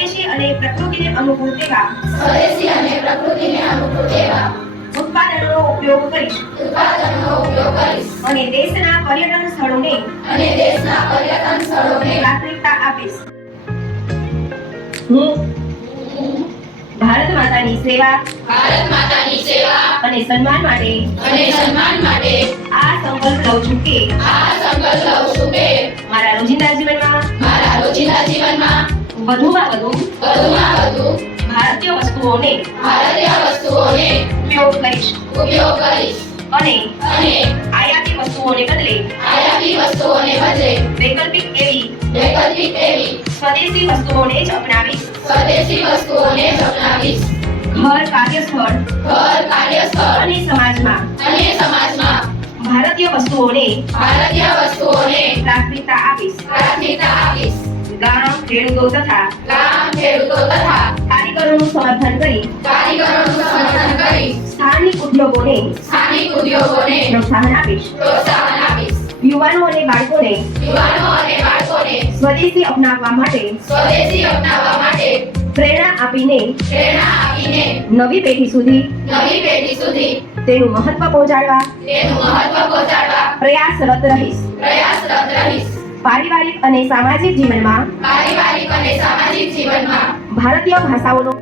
સ્વદેશી અને પ્રકૃતિને અનુકૂળ તેવા ઉત્પાદનોનો ઉપયોગ કરીશ અને દેશના પર્યટન સ્થળોને પ્રાથમિકતા આપીશ. હું ભારત માતાની સેવા અને સન્માન માટે આ સંકલ્પ લઉં છું કે મારા રોજિંદા જીવનમાં વધુમાં વધુ ભારતીય વસ્તુઓને ઉપયોગ કરીશ અને આયાતી વસ્તુઓને બદલે વૈકલ્પિક એવી સ્વદેશી વસ્તુઓને જ અપનાવીશ. ઘર કાર્યસ્થળ અને સમાજમાં ભારતીય વસ્તુઓને પ્રાથમિકતા આપીશ. ગામ ખેડૂતો તથા કારીગરોનું સમર્થન કરી સ્થાનિક ઉદ્યોગોને પ્રોત્સાહન આપીશ. યુવાનો અને બાળકોને સ્વદેશી અપનાવવા માટે પ્રેરણા આપીને નવી પેઢી સુધી તેનું મહત્વ પહોંચાડવા પ્રયાસરત રહીશ. પારિવારિક અને સામાજિક જીવનમાં ભારતીય ભાષાઓનો